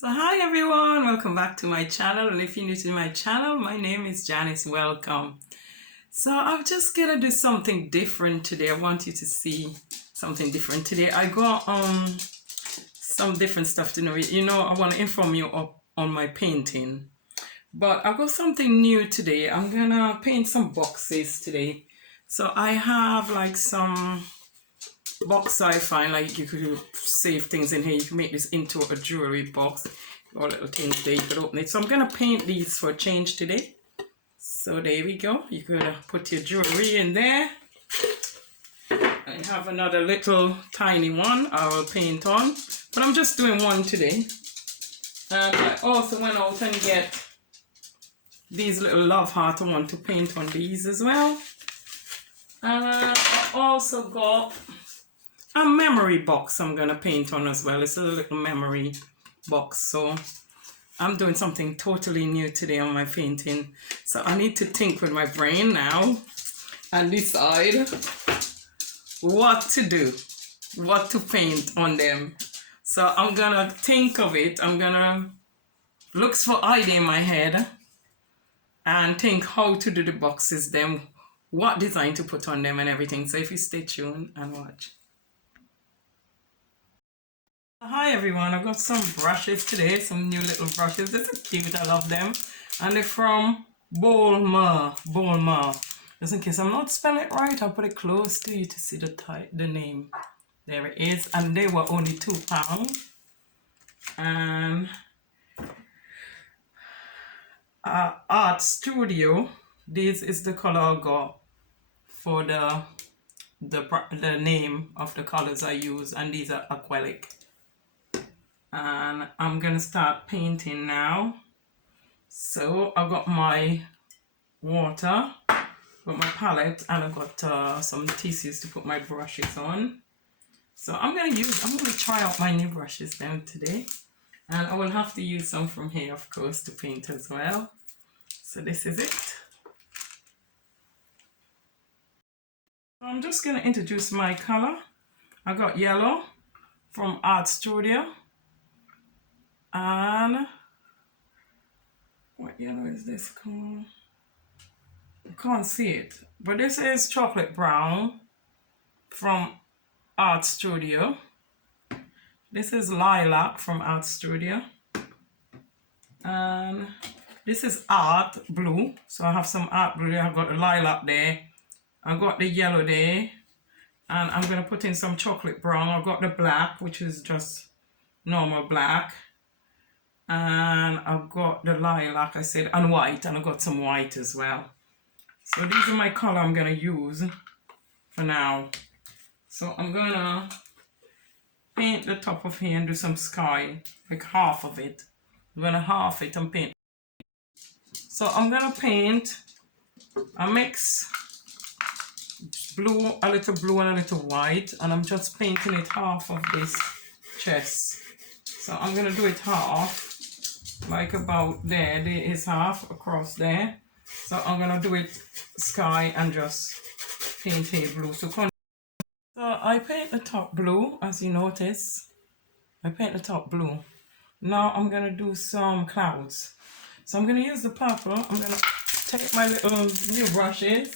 So hi everyone, welcome back to my channel, and if you're new to my channel, my name is Janice. Welcome. So I'm just gonna do something different today. I want you to see something different today. I got some different stuff to know. I want to inform you on my painting, but I got something new today. I'm gonna paint some boxes today. So I have like some box I find, like you could save things in here. You can make this into a jewelry box or little things there. You could open it. So I'm gonna paint these for change today. So there we go. You could put your jewelry in there. I have another little tiny one I will paint on, but I'm just doing one today. And I also went out and get these little love heart. I want to paint on these as well. And I also got a memory box I'm gonna paint on as well. It's a little memory box. So I'm doing something totally new today on my painting. So I need to think with my brain now and decide what to do, what to paint on them. So I'm gonna think of it. I'm gonna look for idea in my head and think how to do the boxes, then what design to put on them and everything. So if you stay tuned and watch. Hi everyone, I've got some brushes today, some new little brushes. This is cute, I love them. And they're from Bolma. Just in case I'm not spelling it right, I'll put it close to you to see the name. There it is. And they were only £2. And Art Studio, this is the color I got for the name of the colors I use, and these are acrylic. And I'm gonna start painting now. So I've got my water, got my palette, and I've got some tissues to put my brushes on. So I'm gonna try out my new brushes then today, and I will have to use some from here, of course, to paint as well. So this is it. I'm just gonna introduce my color. I got yellow from Art Studio. And what yellow is this called? I can't see it, but this is chocolate brown from Art Studio. This is lilac from Art Studio. And this is art blue. So I have some art blue there. I've got the lilac there. I've got the yellow there. And I'm going to put in some chocolate brown. I've got the black, which is just normal black. And I've got the lilac, I said, and white, and I've got some white as well. So these are my color I'm gonna use for now. So I'm gonna paint the top of here and do some sky, like half of it. I'm gonna half it and paint. So I'm gonna paint a mix blue, a little blue and a little white, and I'm just painting it half of this chest. So I'm gonna do it half. Like about there is half across there. So I'm gonna do it sky and just paint here blue. So I paint the top blue, as you notice. I paint the top blue. Now I'm gonna do some clouds. So I'm gonna use the purple. I'm gonna take my little new brushes,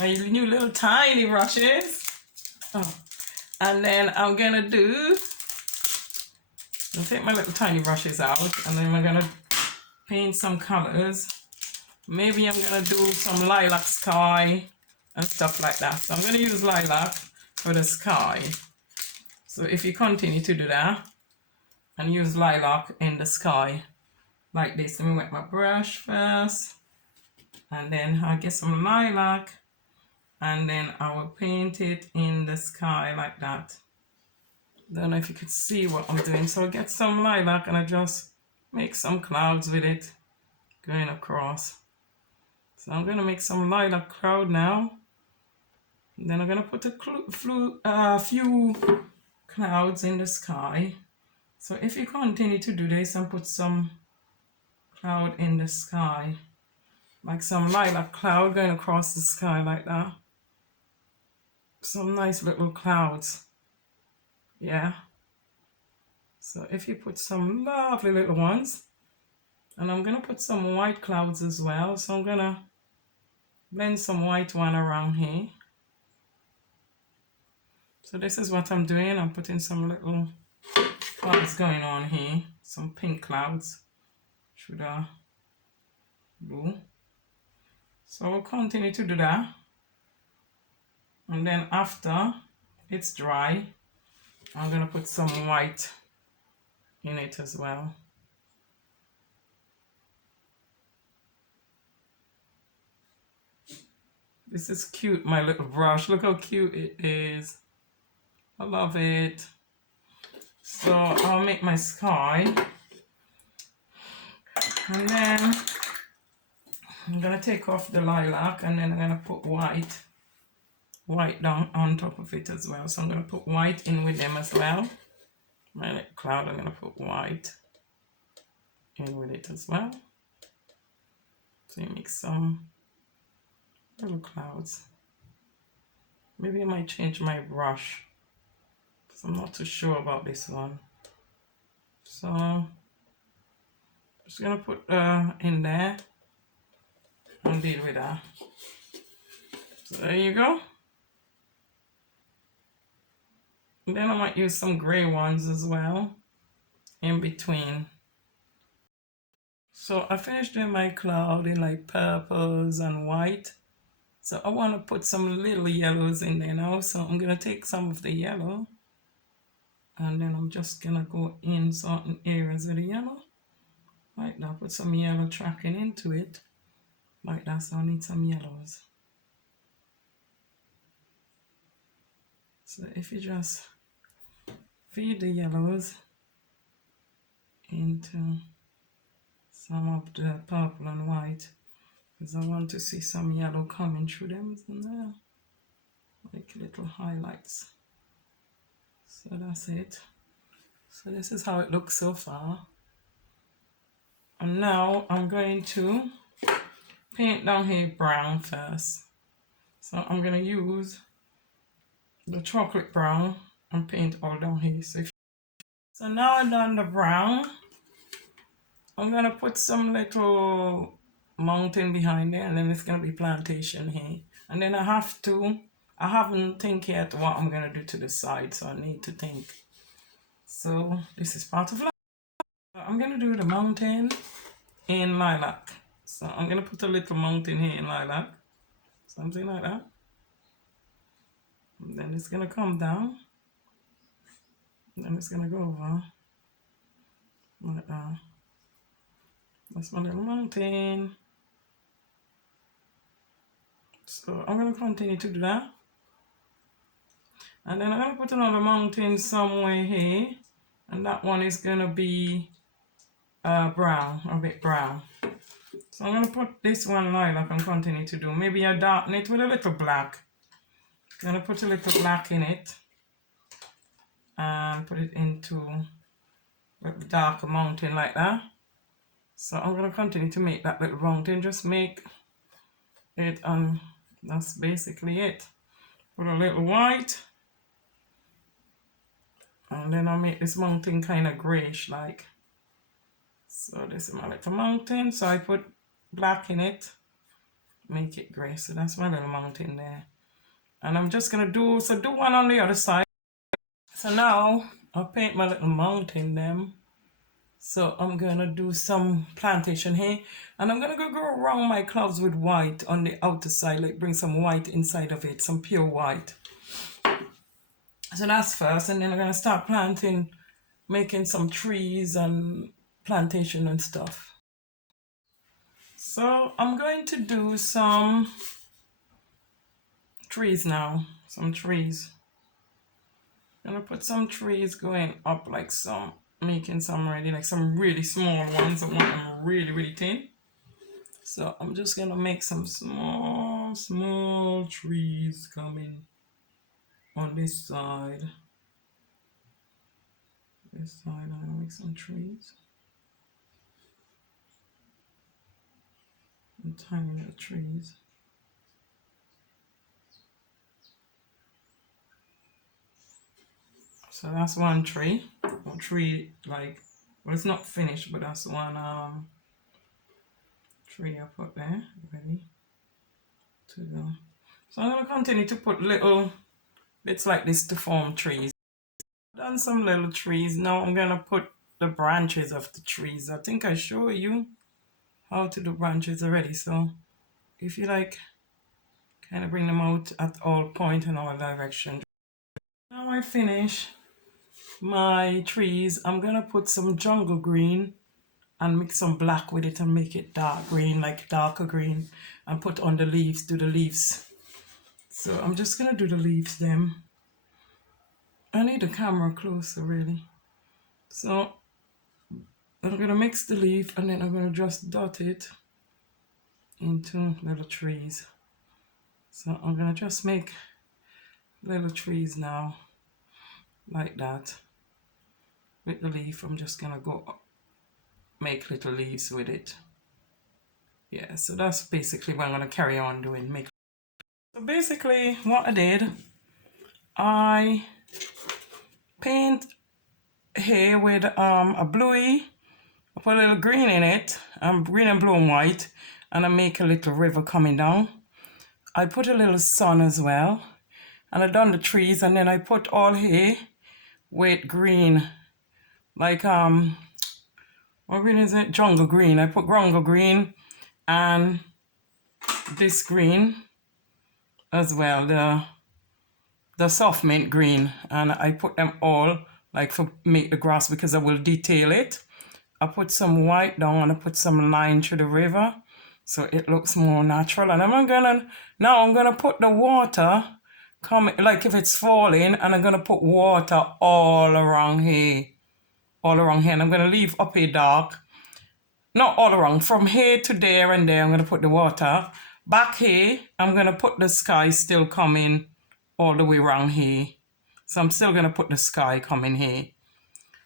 my new little tiny brushes. And then I'm gonna I'll take my little tiny brushes out, and then we're gonna paint some colors. Maybe I'm gonna do some lilac sky and stuff like that. So I'm gonna use lilac for the sky. So if you continue to do that and use lilac in the sky like this, let me wet my brush first, and then I'll get some lilac, and then I will paint it in the sky like that. Don't know if you could see what I'm doing. So I get some lilac and I just make some clouds with it going across. So I'm gonna make some lilac cloud now. And then I'm gonna put a few clouds in the sky. So if you continue to do this and put some cloud in the sky, like some lilac cloud going across the sky like that. Some nice little clouds. Yeah. So if you put some lovely little ones, and I'm gonna put some white clouds as well. So I'm gonna blend some white one around here. So this is what I'm doing. I'm putting some little clouds going on here, some pink clouds through the blue. So we'll continue to do that. And then after it's dry, I'm gonna put some white in it as well. This is cute, my little brush. Look how cute it is. I love it. So I'll make my sky. And then I'm gonna take off the lilac, and then I'm gonna put white down on top of it as well. So I'm gonna put white in with them as well. My little cloud, I'm gonna put white in with it as well. So you make some little clouds. Maybe I might change my brush because I'm not too sure about this one. So I'm just gonna put in there and deal with that. So there you go. And then I might use some gray ones as well in between. So I finished doing my cloud in like purples and white. So I want to put some little yellows in there now. So I'm gonna take some of the yellow, and then I'm just gonna go in certain areas of the yellow. Like that, put some yellow tracking into it. Like that, so I need some yellows. So if you just feed the yellows into some of the purple and white, because I want to see some yellow coming through them in there, like little highlights. So that's it. So this is how it looks so far. And now I'm going to paint down here brown first. So I'm going to use the chocolate brown and paint all down here. So now I've done the brown. I'm going to put some little mountain behind there, and then it's going to be plantation here. And then I haven't think yet what I'm going to do to the side, so I need to think. So this is part of life. I'm going to do the mountain in lilac. So I'm going to put a little mountain here in lilac. Something like that. And then it's going to come down. And then it's going to go over. Like that. That's my little mountain. So I'm going to continue to do that. And then I'm going to put another mountain somewhere here. And that one is going to be brown, a bit brown. So I'm going to put this one lilac and continue to do. Maybe I darken it with a little black. I'm going to put a little black in it. And put it into a darker mountain like that. So I'm going to continue to make that little mountain. Just make it, and that's basically it. Put a little white. And then I'll make this mountain kind of grayish like. So this is my little mountain. So I put black in it. Make it gray. So that's my little mountain there. And I'm just going to do one on the other side. So now I'll paint my little mountain then. So I'm going to do some plantation here. And I'm going to go around my clouds with white on the outer side. Like bring some white inside of it. Some pure white. So that's first. And then I'm going to start planting. Making some trees and plantation and stuff. So I'm going to do some trees now. Some trees. I'm going to put some trees going up like some. Making some ready, like some really small ones. I want them really, really thin. So I'm just gonna make some small trees coming on this side. This side, I'm gonna make some trees. Some tiny little trees. So that's one tree. One tree, like, well, it's not finished, but that's one tree I put there, ready to go. So I'm going to continue to put little bits like this to form trees. Done some little trees. Now I'm going to put the branches of the trees. I think I show you how to do branches already. So if you like, kind of bring them out at all point and all directions. Now I finish my trees. I'm going to put some jungle green and mix some black with it and make it dark green, like darker green, and put on the leaves, do the leaves. So I'm just gonna do the leaves then. I need the camera closer really. So I'm gonna mix the leaf and then I'm gonna just dot it into little trees. So I'm gonna just make little trees now, like that. With the leaf, I'm just gonna go make little leaves with it. Yeah, so that's basically what I'm gonna carry on doing. So basically what I did, I paint here with a bluey. I put a little green in it, green and blue and white, and I make a little river coming down. I put a little sun as well, and I done the trees, and then I put all here with green, like what green is it? Jungle green. I put jungle green and this green as well, the soft mint green, and I put them all like for make the grass because I will detail it. I put some white down and I put some line through the river so it looks more natural. And I'm gonna put the water come like if it's falling, and I'm gonna put water all around here. And I'm gonna leave up here dark. Not all around, from here to there and there I'm gonna put the water. Back here, I'm gonna put the sky still coming all the way around here. So I'm still gonna put the sky coming here.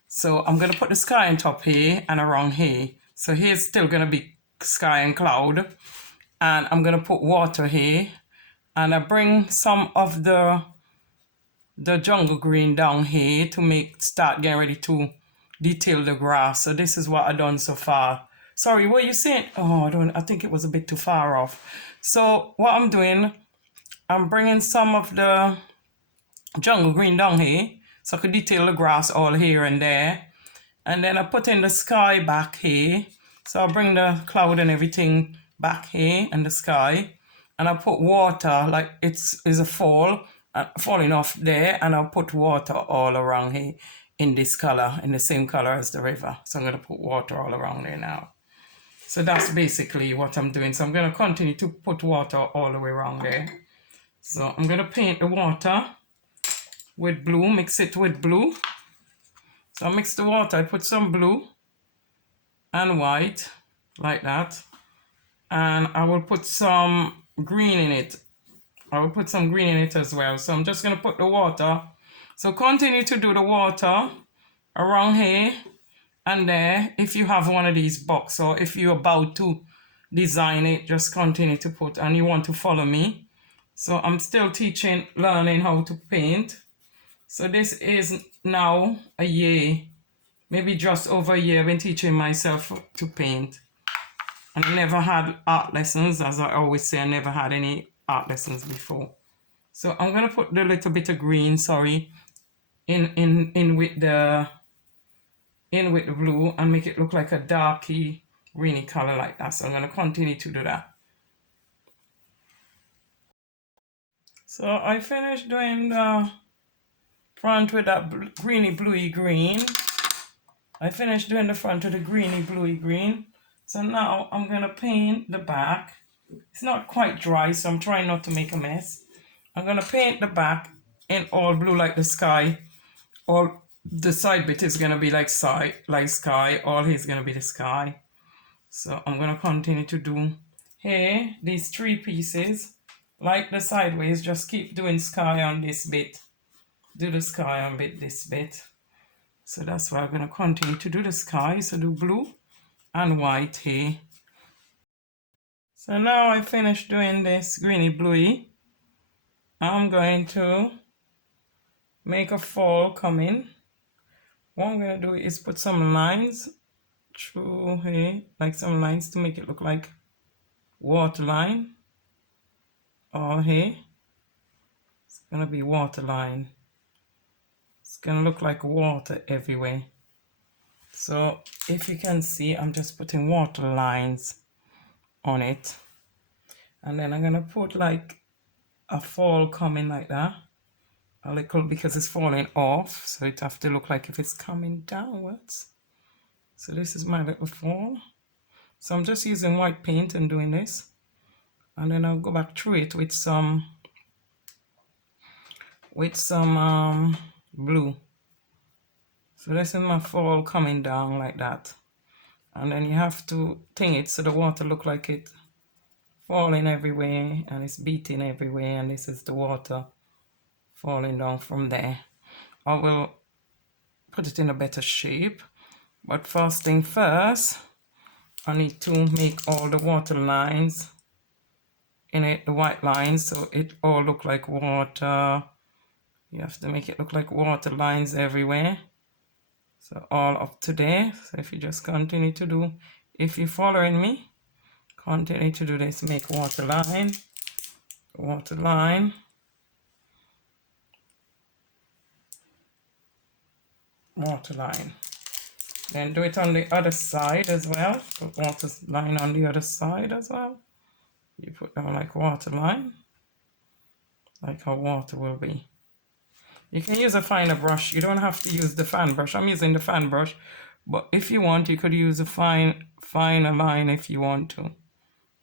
So I'm going to put the sky on top here and around here. So here's still going to be sky and cloud. And I'm going to put water here. And I bring some of the jungle green down here to start getting ready to detail the grass. So this is what I've done so far. Sorry, what you saying? Oh, I think it was a bit too far off. So what I'm doing, I'm bringing some of the jungle green down here so I could detail the grass all here and there. And then I put in the sky back here. So I'll bring the cloud and everything back here and the sky. And I'll put water like it's a fall, falling off there. And I'll put water all around here in this color, in the same color as the river. So I'm going to put water all around there now. So that's basically what I'm doing. So I'm going to continue to put water all the way around there. So I'm going to paint the water with blue, mix it with blue. So I mix the water, I put some blue and white, like that. And I will put some green in it. I will put some green in it as well. So I'm just going to put the water. So continue to do the water around here and there. If you have one of these boxes or if you're about to design it, just continue to put, and you want to follow me. So I'm still learning how to paint. So this is now a year, maybe just over a year. I've been teaching myself to paint. And I never had art lessons. As I always say, I never had any art lessons before. So I'm going to put the little bit of green, in with the blue and make it look like a darky, greeny color like that. So I'm going to continue to do that. So I finished doing the front with that greeny bluey green. I finished doing the front with the greeny bluey green. So now I'm going to paint the back. It's not quite dry, so I'm trying not to make a mess. I'm going to paint the back in all blue like the sky. All the side bit is going to be like sky. All here is going to be the sky. So I'm going to continue to do here, these 3 pieces. Like the sideways, just keep doing sky on this bit. Do the sky on this bit. So that's why I'm going to continue to do the sky. So do blue and white here. So now I finished doing this greeny bluey. I'm going to make a fall coming. What I'm gonna do is put some lines through here, like some lines to make it look like water line. Or here, it's gonna be water line. It's gonna look like water everywhere. So if you can see, I'm just putting water lines on it. And then I'm gonna put like a fall coming like that. A little, because it's falling off. So it have to look like if it's coming downwards. So this is my little fall. So I'm just using white paint and doing this. And then I'll go back through it with some blue. So this is my fall coming down like that. And then you have to ting it so the water look like it falling everywhere and it's beating everywhere, and this is the water falling down from there. I will put it in a better shape, but first thing first, I need to make all the water lines in it, the white lines, so it all look like water. You have to make it look like water lines everywhere. So all up to there. So if you just continue to do, if you're following me, continue to do this, make water line, water line, water line. Then do it on the other side as well. Put water line on the other side as well. You put them like water line, like how water will be. You can use a finer brush. You don't have to use the fan brush. I'm using the fan brush, but if you want, you could use a finer line if you want to.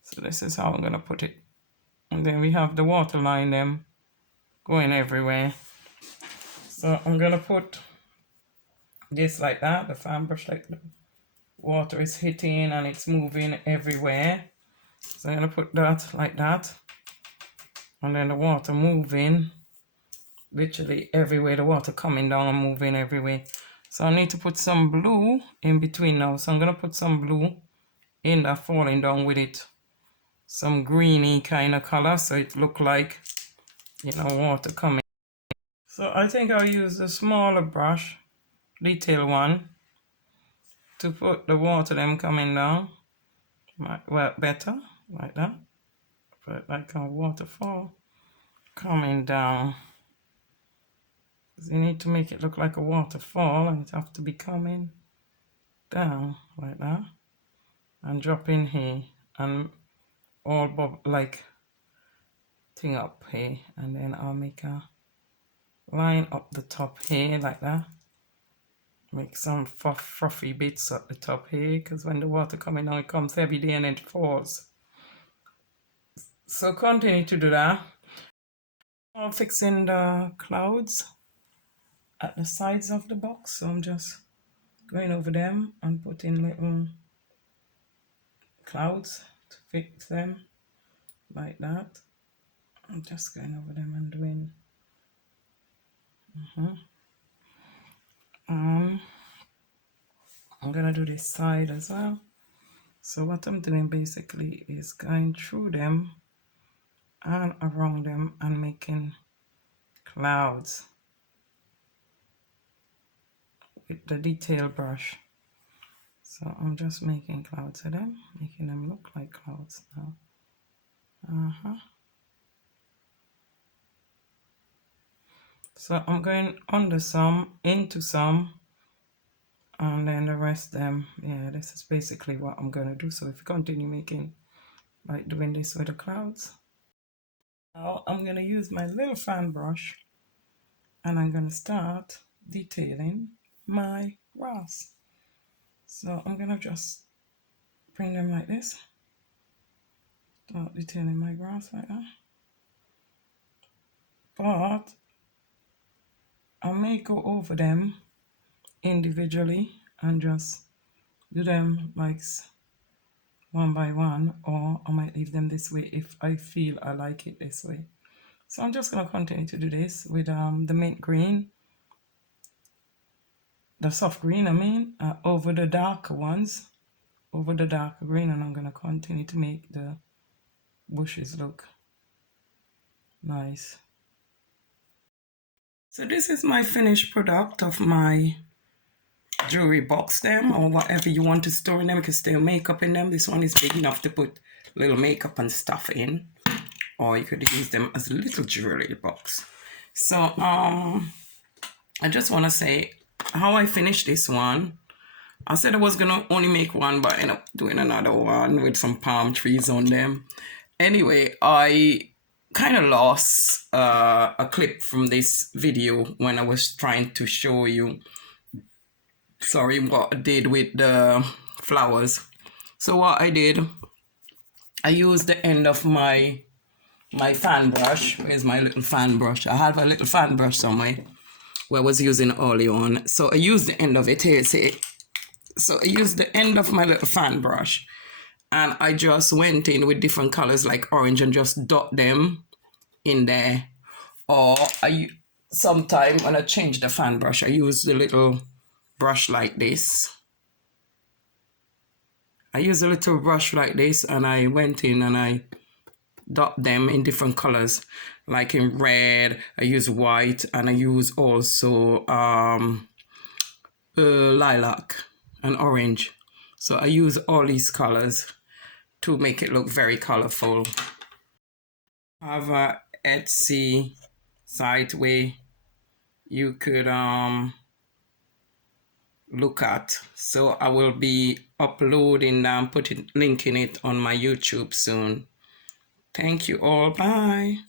So this is how I'm gonna put it. And then we have the water line them going everywhere. So I'm gonna put this like that, the fan brush, like the water is hitting and it's moving everywhere. So I'm gonna put that like that. And then the water moving literally everywhere, the water coming down and moving everywhere. So I need to put some blue in between now. So I'm gonna put some blue in that falling down with it. Some greeny kind of color, so it look like, you know, water coming. So I think I'll use the smaller brush, detail one, to put the water them coming down. Might work better like that. Put like a waterfall coming down. You need to make it look like a waterfall, and it have to be coming down like that, and drop in here, and all bob like thing up here, and then I'll make a line up the top here like that. Make some fluffy bits at the top here, because when the water coming down, it comes heavy there and it falls. So continue to do that. I'm fixing the clouds at the sides of the box, so I'm just going over them and putting little clouds to fix them like that. I'm just going over them and doing I'm gonna do this side as well. So what I'm doing basically is going through them and around them and making clouds with the detail brush. So I'm just making clouds of them, making them look like clouds now. So I'm going under some, into some, and then the rest of them. Yeah, this is basically what I'm going to do. So if you continue making, like doing this with the clouds. Now I'm going to use my little fan brush, and I'm going to start detailing my grass. So I'm going to just bring them like this. Start detailing my grass like that. But I may go over them individually and just do them like one by one, or I might leave them this way if I feel I like it this way. So I'm just going to continue to do this with the mint green, the soft green I mean, over the darker ones, over the darker green, and I'm going to continue to make the bushes look nice. So this is my finished product of my jewelry box them, or whatever you want to store in them. You can store makeup in them. This one is big enough to put little makeup and stuff in, or you could use them as a little jewelry box. So I just want to say how I finished this one. I said I was gonna only make one, but I ended up doing another one with some palm trees on them. Anyway, I kind of lost a clip from this video when I was trying to show you, sorry, what I did with the flowers. So what I did, I used the end of my fan brush. Where's my little fan brush? I have a little fan brush somewhere where I was using early on. So I used the end of it here, see. So I used the end of my little fan brush, and I just went in with different colors like orange and just dot them in there. Or sometimes when I change the fan brush, I use the little brush like this. I use a little brush like this, and I went in and I dot them in different colors, like in red. I use white, and I use also lilac and orange. So I use all these colors to make it look very colorful. I have a Etsy site where you could look at. So I will be uploading linking it on my YouTube soon. Thank you all. Bye.